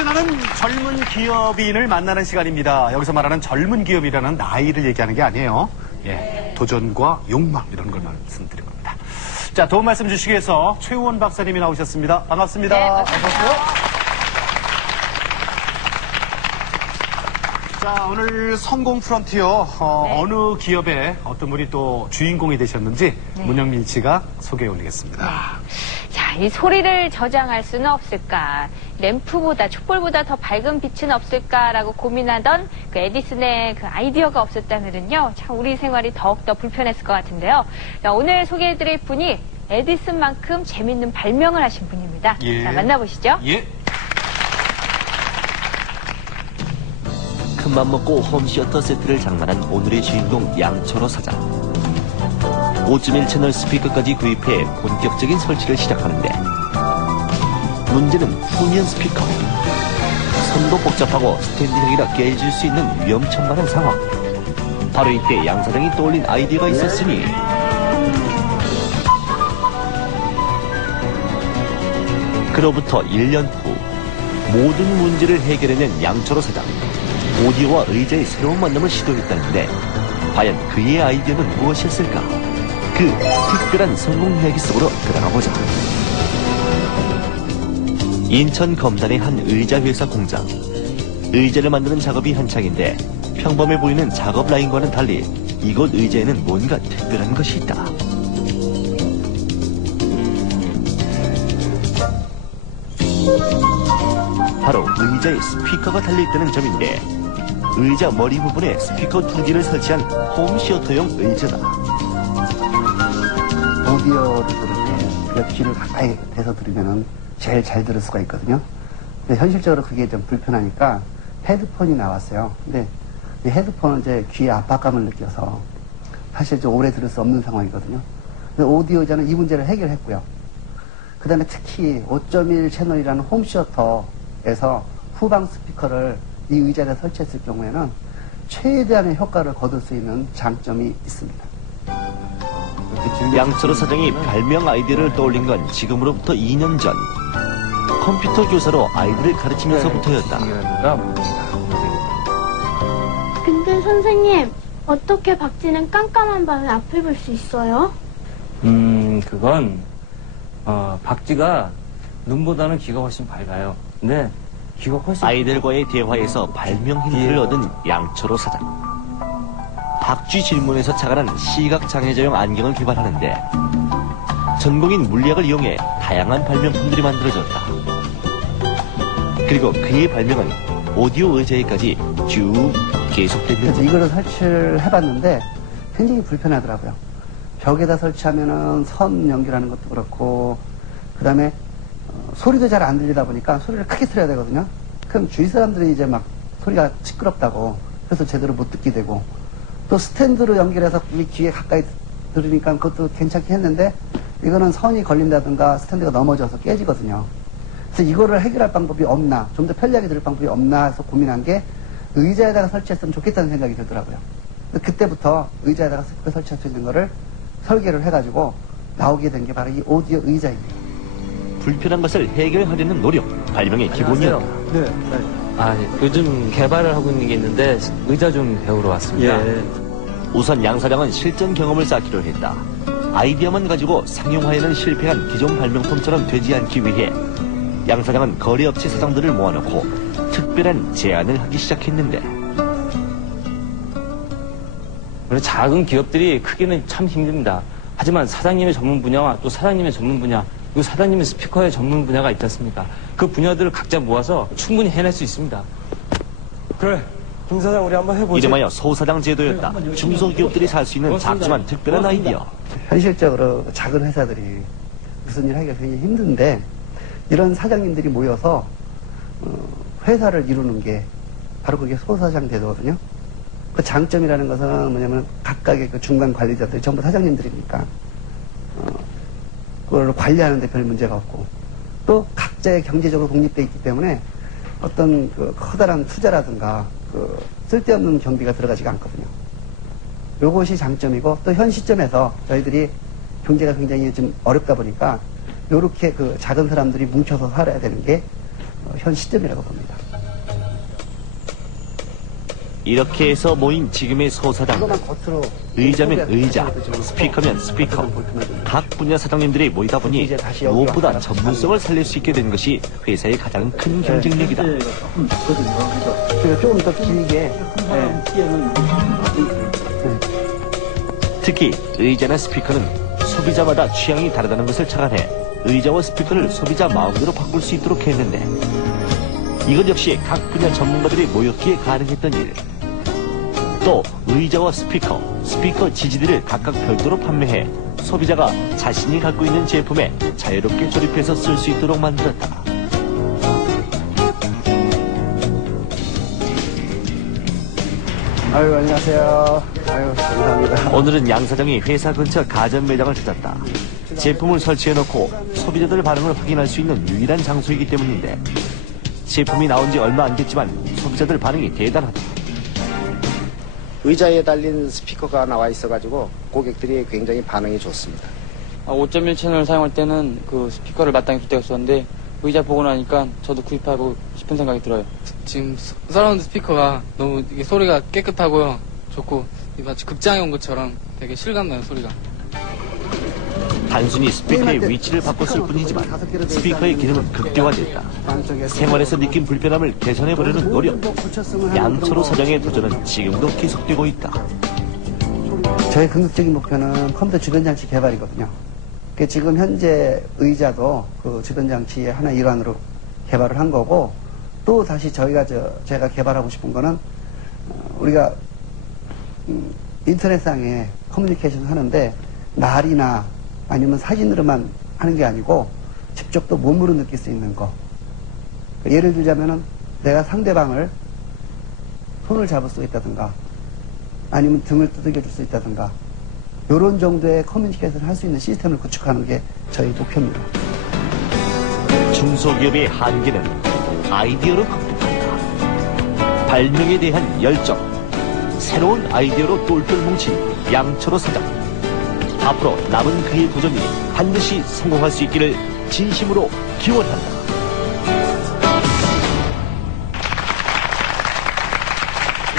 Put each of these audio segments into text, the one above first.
도전하는 젊은 기업인을 만나는 시간입니다. 여기서 말하는 젊은 기업이라는 나이를 얘기하는 게 아니에요. 예, 도전과 욕망 이런 걸 말씀드린 겁니다. 자, 도움 말씀 주시기 위해서 최우원 박사님이 나오셨습니다. 반갑습니다. 네, 어서 오세요. 자, 오늘 성공 프론티어 어느 기업의 어떤 분이 또 주인공이 되셨는지 문영민 씨가 소개해 올리겠습니다. 자, 이 소리를 저장할 수는 없을까? 램프보다, 촛불보다 더 밝은 빛은 없을까라고 고민하던 그 에디슨의 그 아이디어가 없었다면요, 참 우리 생활이 더욱더 불편했을 것 같은데요. 자, 오늘 소개해드릴 분이 에디슨만큼 재밌는 발명을 하신 분입니다. 예. 자, 만나보시죠. 예. 큰맘 먹고 홈시어터 세트를 장만한 오늘의 주인공 양철호 사장. 5.1 채널 스피커까지 구입해 본격적인 설치를 시작하는데 문제는 후면 스피커. 선도 복잡하고 스탠딩이라 깨질 수 있는 위험천만한 상황. 바로 이때 양 사장이 떠올린 아이디어가 있었으니 그로부터 1년 후 모든 문제를 해결해낸 양철호 사장. 오디오와 의자의 새로운 만남을 시도했다는데 과연 그의 아이디어는 무엇이었을까? 그 특별한 성공 이야기 속으로 들어가보자. 인천 검단의 한 의자 회사 공장. 의자를 만드는 작업이 한창인데 평범해 보이는 작업 라인과는 달리 이곳 의자에는 뭔가 특별한 것이 있다. 바로 의자에 스피커가 달려있다는 점인데 의자 머리 부분에 스피커 2개를 설치한 홈시어터용 의자다. 오디오를 들을 때 우리가 귀를 가까이 대서 들으면 제일 잘 들을 수가 있거든요. 근데 현실적으로 그게 좀 불편하니까 헤드폰이 나왔어요. 근데 이 헤드폰은 이제 귀에 압박감을 느껴서 사실 좀 오래 들을 수 없는 상황이거든요. 근데 오디오 의자는 이 문제를 해결했고요. 그 다음에 특히 5.1 채널이라는 홈시어터에서 후방 스피커를 이 의자에 설치했을 경우에는 최대한의 효과를 거둘 수 있는 장점이 있습니다. 양철호 사장이 발명 아이디어를 떠올린 건 지금으로부터 2년 전. 컴퓨터 교사로 아이들을 가르치면서부터였다. 근데 선생님, 어떻게 박쥐는 깜깜한 밤에 앞을 볼 수 있어요? 그건 박쥐가 눈보다는 귀가 훨씬 밝아요. 근데 귀가 훨씬 아이들과의 대화에서 발명 힌트를 얻은 양철호 사장. 박쥐 질문에서 착안한 시각장애자용 안경을 개발하는데 전공인 물리학을 이용해 다양한 발명품들이 만들어졌다. 그리고 그의 발명은 오디오 의자에까지 쭉 계속됐는데 그래서 이거를 설치를 해봤는데 굉장히 불편하더라고요. 벽에다 설치하면은 선 연결하는 것도 그렇고 그 다음에 소리도 잘 안 들리다 보니까 소리를 크게 틀어야 되거든요. 그럼 주위 사람들이 이제 막 소리가 시끄럽다고 그래서 제대로 못 듣게 되고 또 스탠드로 연결해서 우리 귀에 가까이 들으니까 그것도 괜찮게 했는데 이거는 선이 걸린다든가 스탠드가 넘어져서 깨지거든요. 그래서 이거를 해결할 방법이 없나, 좀 더 편리하게 들을 방법이 없나 해서 고민한 게 의자에다가 설치했으면 좋겠다는 생각이 들더라고요. 그때부터 의자에다가 스피커 설치할 수 있는 거를 설계를 해가지고 나오게 된 게 바로 이 오디오 의자입니다. 불편한 것을 해결하려는 노력, 발명의 기본이었다. 요즘 개발을 하고 있는 게 있는데 의자 좀 배우러 왔습니다. 우선 양 사장은 실전 경험을 쌓기로 했다. 아이디어만 가지고 상용화에는 실패한 기존 발명품처럼 되지 않기 위해 양 사장은 거래업체 사장들을 모아놓고 특별한 제안을 하기 시작했는데 원래 작은 기업들이 크기는 참 힘듭니다. 하지만 사장님의 전문 분야와 또 사장님의 전문 분야, 그리고 사장님의 스피커의 전문 분야가 있지 않습니까? 그 분야들을 각자 모아서 충분히 해낼 수 있습니다. 그래, 김 사장 우리 한번 해보자. 이름하여 소사장 제도였다. 중소기업들이 살 수 있는 작지만 특별한 아이디어. 현실적으로 작은 회사들이 무슨 일 하기가 굉장히 힘든데 이런 사장님들이 모여서 회사를 이루는 게 바로 그게 소사장 제도거든요. 그 장점이라는 것은 뭐냐면 각각의 그 중간 관리자들이 전부 사장님들이니까 그걸 관리하는데 별 문제가 없고 또 각자의 경제적으로 독립되어 있기 때문에 어떤 그 커다란 투자라든가 그 쓸데없는 경비가 들어가지가 않거든요. 요것이 장점이고 또 현 시점에서 저희들이 경제가 굉장히 좀 어렵다 보니까 요렇게 그 작은 사람들이 뭉쳐서 살아야 되는 게 현 시점이라고 봅니다. 이렇게 해서 모인 지금의 소사장. 이거만 겉으로 의자면 의자, 스피커면 스피커. 각 분야 사장님들이 모이다 보니 무엇보다 전문성을 살릴 수 있게 된 것이 회사의 가장 큰 경쟁력이다. 그래서 조금 더 길게. 특히 의자나 스피커는 소비자마다 취향이 다르다는 것을 착안해 의자와 스피커를 소비자 마음대로 바꿀 수 있도록 했는데 이것 역시 각 분야 전문가들이 모였기에 가능했던 일. 또 의자와 스피커 지지대를 각각 별도로 판매해 소비자가 자신이 갖고 있는 제품에 자유롭게 조립해서 쓸 수 있도록 만들었다. 아유, 안녕하세요. 아유, 감사합니다. 오늘은 양 사장이 회사 근처 가전 매장을 찾았다. 제품을 설치해놓고 소비자들 반응을 확인할 수 있는 유일한 장소이기 때문인데 제품이 나온 지 얼마 안 됐지만 소비자들 반응이 대단하다. 의자에 달린 스피커가 나와 있어가지고 고객들이 굉장히 반응이 좋습니다. 5.1 채널 사용할 때는 그 스피커를 마땅히 둘 때가 있었는데 의자 보고 나니까 저도 구입하고 싶은 생각이 들어요. 지금 서라운드 스피커가 너무 이게 소리가 깨끗하고요. 좋고 마치 극장에 온 것처럼 되게 실감나요, 소리가. 단순히 스피커의 위치를 바꿨을 뿐이지만 스피커의 기능은 극대화됐다. 생활에서 느낀 불편함을 개선해보려는 노력. 양철호 사장의 도전은 지금도 계속되고 있다. 저의 궁극적인 목표는 컴퓨터 주변장치 개발이거든요. 지금 현재 의자도 그 주변장치의 하나 일환으로 개발을 한 거고 또 다시 제가 개발하고 싶은 거는 우리가 인터넷상에 커뮤니케이션 하는데 말이나 아니면 사진으로만 하는 게 아니고 직접 또 몸으로 느낄 수 있는 거. 예를 들자면은 내가 상대방을 손을 잡을 수 있다든가 아니면 등을 두들겨 줄 수 있다든가 이런 정도의 커뮤니케이션을 할 수 있는 시스템을 구축하는 게 저희 목표입니다. 중소기업의 한계는 아이디어로 극복한다. 발명에 대한 열정, 새로운 아이디어로 똘똘 뭉친 양철호 사장. 앞으로 남은 그의 도전이 반드시 성공할 수 있기를 진심으로 기원한다.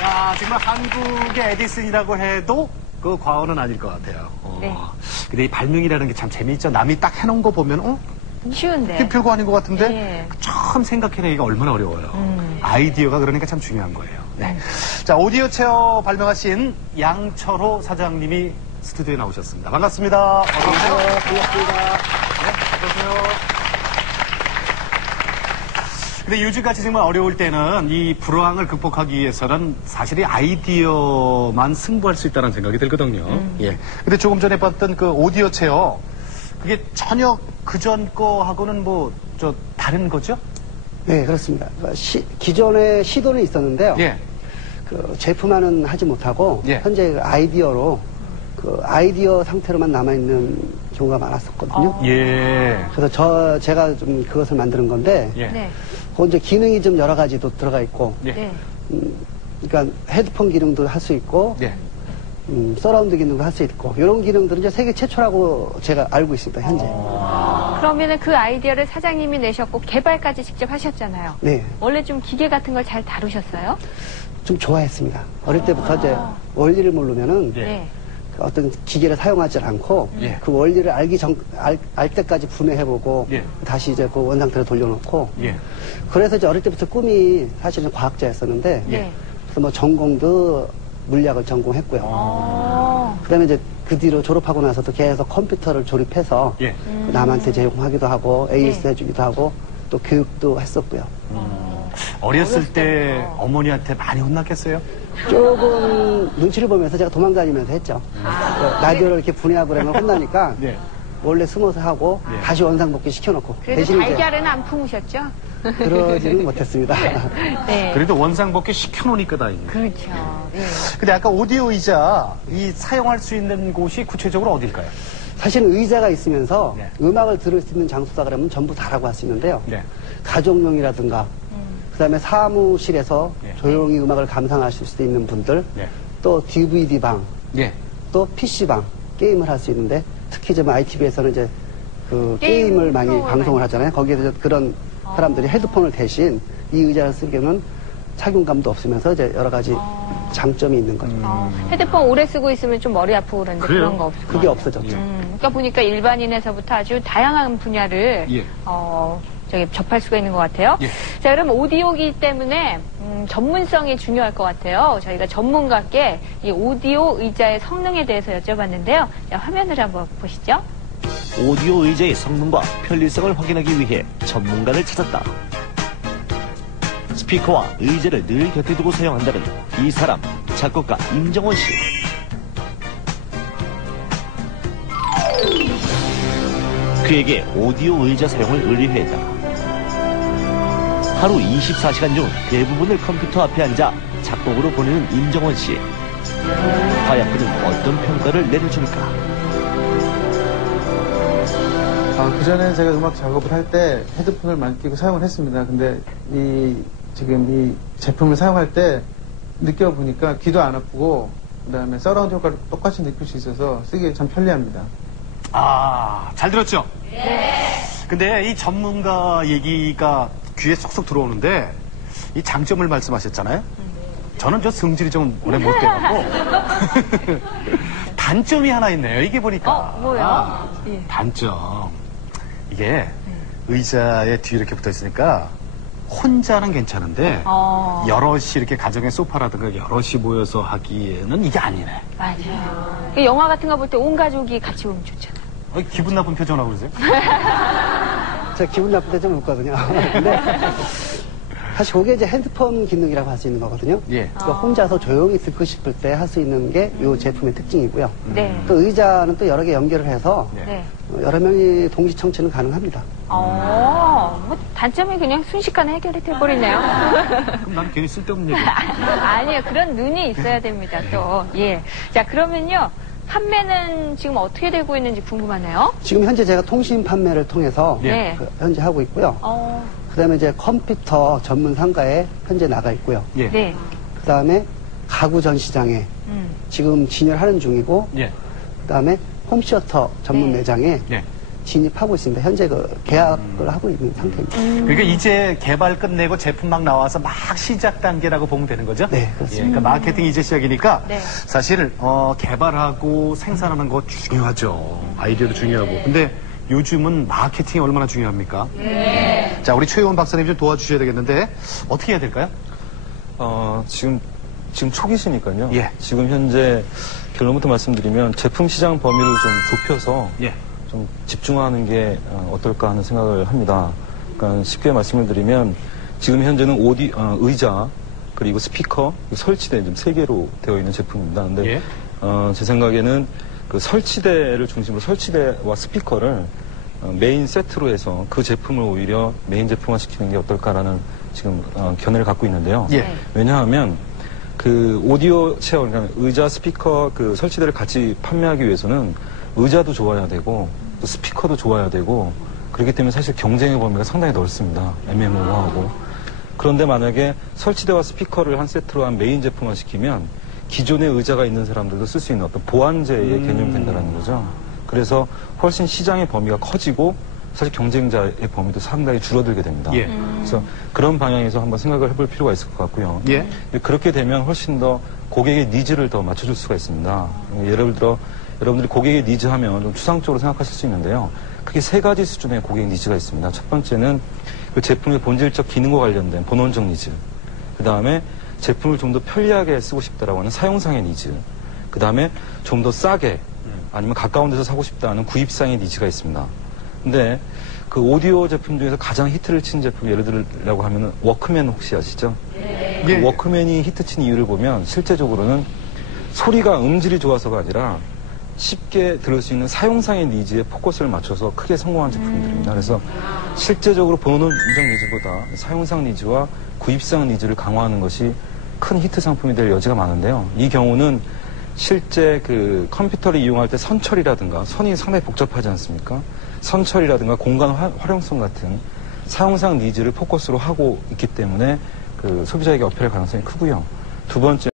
야, 정말 한국의 에디슨이라고 해도 그 과언은 아닐 것 같아요. 네. 근데 이 발명이라는 게 참 재미있죠. 남이 딱 해놓은 거 보면, 쉬운데. 이게 별거 아닌 것 같은데, 예. 처음 생각해내기가 얼마나 어려워요. 아이디어가 그러니까 참 중요한 거예요. 네. 자, 오디오 체어 발명하신 양철호 사장님이 스튜디오에 나오셨습니다. 반갑습니다. 어서오세요. 반갑습니다. 네, 어서오세요. 근데 요즘같이 정말 어려울 때는 이 불황을 극복하기 위해서는 사실 이 아이디어만 승부할 수 있다는 생각이 들거든요. 예. 근데 조금 전에 봤던 그 오디오 체어, 그게 전혀 그전 거하고는 다른 거죠? 네, 그렇습니다. 기존에 시도는 있었는데요. 예. 그 제품화는 하지 못하고 예. 현재 아이디어로 그 아이디어 상태로만 남아있는 경우가 많았었거든요. 예. 그래서 제가 좀 그것을 만드는 건데 예. 네. 그 이제 기능이 좀 여러 가지도 들어가 있고 예. 네. 그러니까 헤드폰 기능도 할 수 있고 예. 서라운드 기능도 할 수 있고 이런 기능들은 이제 세계 최초라고 제가 알고 있습니다. 현재. 그러면은 그 아이디어를 사장님이 내셨고 개발까지 직접 하셨잖아요. 네. 원래 좀 기계 같은 걸 잘 다루셨어요? 좀 좋아했습니다. 어릴 때부터 이제 원리를 모르면은 예. 네. 그 어떤 기계를 사용하지 않고 예. 그 원리를 알 때까지 분해해보고 예. 다시 이제 그 원상태로 돌려놓고 예. 그래서 이제 어릴 때부터 꿈이 사실은 과학자였었는데 네. 그래서 뭐 전공도 물리학을 전공했고요. 어. 그다음에 이제 그 뒤로 졸업하고 나서도 계속 컴퓨터를 조립해서 예. 남한테 제공하기도 하고 AS 해주기도 하고 또 교육도 했었고요. 어렸을 때 어머니한테 많이 혼났겠어요? 조금 눈치를 보면서 제가 도망다니면서 했죠. 라디오를 이렇게 분해하고 그러면 혼나니까 네. 몰래 숨어서 하고 네. 다시 원상복귀 시켜놓고 그래도 대신 이제 달걀은 안 품으셨죠? 그러지는 못했습니다. 네. 그래도 원상복귀 시켜놓으니까 다행이에요. 그렇죠. 네. 근데 아까 오디오 의자, 이 사용할 수 있는 곳이 구체적으로 어딜까요? 사실 의자가 있으면서 네. 음악을 들을 수 있는 장소다 그러면 전부 다라고 할 수 있는데요. 네. 가족용이라든가 그다음에 사무실에서 네. 조용히 음악을 감상하실 수 있는 분들 네. 또 DVD방 예. 또 PC방 게임을 할 수 있는데 특히 좀 ITV에서는 이제 그 게임을 많이 프로그램을 방송을 많이 하잖아요. 거기에서 그런 사람들이 헤드폰을 대신 이 의자를 쓰기에는 착용감도 없으면서 이제 여러 가지 장점이 있는 거죠. 헤드폰 오래 쓰고 있으면 좀 머리 아프고 그런데 그래요? 그런 거 없어요. 그게 없어졌죠. 그러니까 보니까 일반인에서부터 아주 다양한 분야를 예. 접할 수가 있는 것 같아요. 예. 자, 그럼 오디오기 때문에 전문성이 중요할 것 같아요. 저희가 전문가께 이 오디오 의자의 성능에 대해서 여쭤봤는데요. 자, 화면을 한번 보시죠. 오디오 의자의 성능과 편리성을 확인하기 위해 전문가를 찾았다. 스피커와 의자를 늘 곁에 두고 사용한다는 이 사람, 작곡가 임정원 씨. 그에게 오디오 의자 사용을 의뢰했다. 하루 24시간 중 대부분을 컴퓨터 앞에 앉아 작곡으로 보내는 임정원 씨. 과연 그는 어떤 평가를 내려줄까? 그전에 제가 음악 작업을 할 때 헤드폰을 많이 끼고 사용을 했습니다. 근데 지금 이 제품을 사용할 때 느껴보니까 귀도 안 아프고 그다음에 서라운드 효과를 똑같이 느낄 수 있어서 쓰기에 참 편리합니다. 잘 들었죠? 네. 근데 이 전문가 얘기가 귀에 쏙쏙 들어오는데 이 장점을 말씀하셨잖아요. 저는 저 성질이 좀 오래 못 돼갖고 단점이 하나 있네요. 이게 보니까. 뭐요? 예. 단점. 이게 의자에 뒤에 이렇게 붙어 있으니까 혼자는 괜찮은데 여럿이 이렇게 가정의 소파라든가 여럿이 모여서 하기에는 이게 아니네. 맞아요. 영화 같은 거 볼 때 온 가족이 같이 보면 좋잖아요. 기분 나쁜 표정하고 그러세요? 제가 기분 나쁠 때 좀 웃거든요. 근데 사실 그게 이제 핸드폰 기능이라고 할 수 있는 거거든요. 예. 그러니까 혼자서 조용히 듣고 싶을 때 할 수 있는 게 이 제품의 특징이고요. 네. 또 의자는 또 여러 개 연결을 해서 네. 여러 명이 동시 청취는 가능합니다. 뭐 단점이 그냥 순식간에 해결이 돼버리네요. 그럼 난 괜히 쓸데없는 얘기. 아니요, 그런 눈이 있어야 됩니다, 또. 예. 자, 그러면요. 판매는 지금 어떻게 되고 있는지 궁금하네요. 지금 현재 제가 통신 판매를 통해서 네. 현재 하고 있고요. 그다음에 이제 컴퓨터 전문 상가에 현재 나가 있고요. 예. 네. 그다음에 가구 전시장에 지금 진열하는 중이고, 예. 그다음에 홈시어터 전문 네. 매장에 예. 진입하고 있습니다. 현재 계약을 하고 있는 상태입니다. 그러니까 이제 개발 끝내고 제품 막 나와서 막 시작 단계라고 보면 되는 거죠? 네, 그렇습니다. 예, 그러니까 마케팅이 이제 시작이니까 네. 사실 개발하고 생산하는 거 중요하죠. 아이디어도 중요하고. 근데 요즘은 마케팅이 얼마나 중요합니까? 네. 자, 우리 최의원 박사님 좀 도와주셔야 되겠는데 어떻게 해야 될까요? 지금 초기시니까요. 예. 지금 현재 결론부터 말씀드리면 제품 시장 범위를 좀 좁혀서 예. 좀 집중하는 게 어떨까 하는 생각을 합니다. 그러니까 쉽게 말씀을 드리면 지금 현재는 의자 그리고 스피커 설치대 지금 3개로 되어 있는 제품입니다. 근데 예. 제 생각에는 그 설치대를 중심으로 설치대와 스피커를 메인 세트로 해서 그 제품을 오히려 메인 제품화 시키는 게 어떨까라는 지금 견해를 갖고 있는데요. 예. 왜냐하면 그 오디오 체어, 그러니까 의자, 스피커 그 설치대를 같이 판매하기 위해서는 의자도 좋아야 되고 또 스피커도 좋아야 되고 그렇기 때문에 사실 경쟁의 범위가 상당히 넓습니다. 애매모호하고. 그런데 만약에 설치대와 스피커를 한 세트로 한 메인 제품화 시키면 기존의 의자가 있는 사람들도 쓸 수 있는 어떤 보완제의 개념이 된다는 거죠. 그래서 훨씬 시장의 범위가 커지고 사실 경쟁자의 범위도 상당히 줄어들게 됩니다. 예. 그래서 그런 방향에서 한번 생각을 해볼 필요가 있을 것 같고요. 예. 그렇게 되면 훨씬 더 고객의 니즈를 더 맞춰줄 수가 있습니다. 예를 들어 여러분들이 고객의 니즈 하면 좀 추상적으로 생각하실 수 있는데요. 크게 3가지 수준의 고객 니즈가 있습니다. 첫 번째는 그 제품의 본질적 기능과 관련된 본원적 니즈. 그 다음에 제품을 좀 더 편리하게 쓰고 싶다라고 하는 사용상의 니즈. 그 다음에 좀 더 싸게 아니면 가까운 데서 사고 싶다는 구입상의 니즈가 있습니다. 근데 그 오디오 제품 중에서 가장 히트를 친 제품 예를 들라고 하면 워크맨 혹시 아시죠? 네. 그 워크맨이 히트친 이유를 보면 실제적으로는 소리가 음질이 좋아서가 아니라 쉽게 들을 수 있는 사용상의 니즈에 포커스를 맞춰서 크게 성공한 제품들입니다. 그래서 실제적으로 본원적 니즈보다 사용상 니즈와 구입상 니즈를 강화하는 것이 큰 히트 상품이 될 여지가 많은데요. 이 경우는 실제 그 컴퓨터를 이용할 때 선처리라든가 선이 상당히 복잡하지 않습니까? 선처리라든가 공간 활용성 같은 사용상 니즈를 포커스로 하고 있기 때문에 그 소비자에게 어필할 가능성이 크고요. 두 번째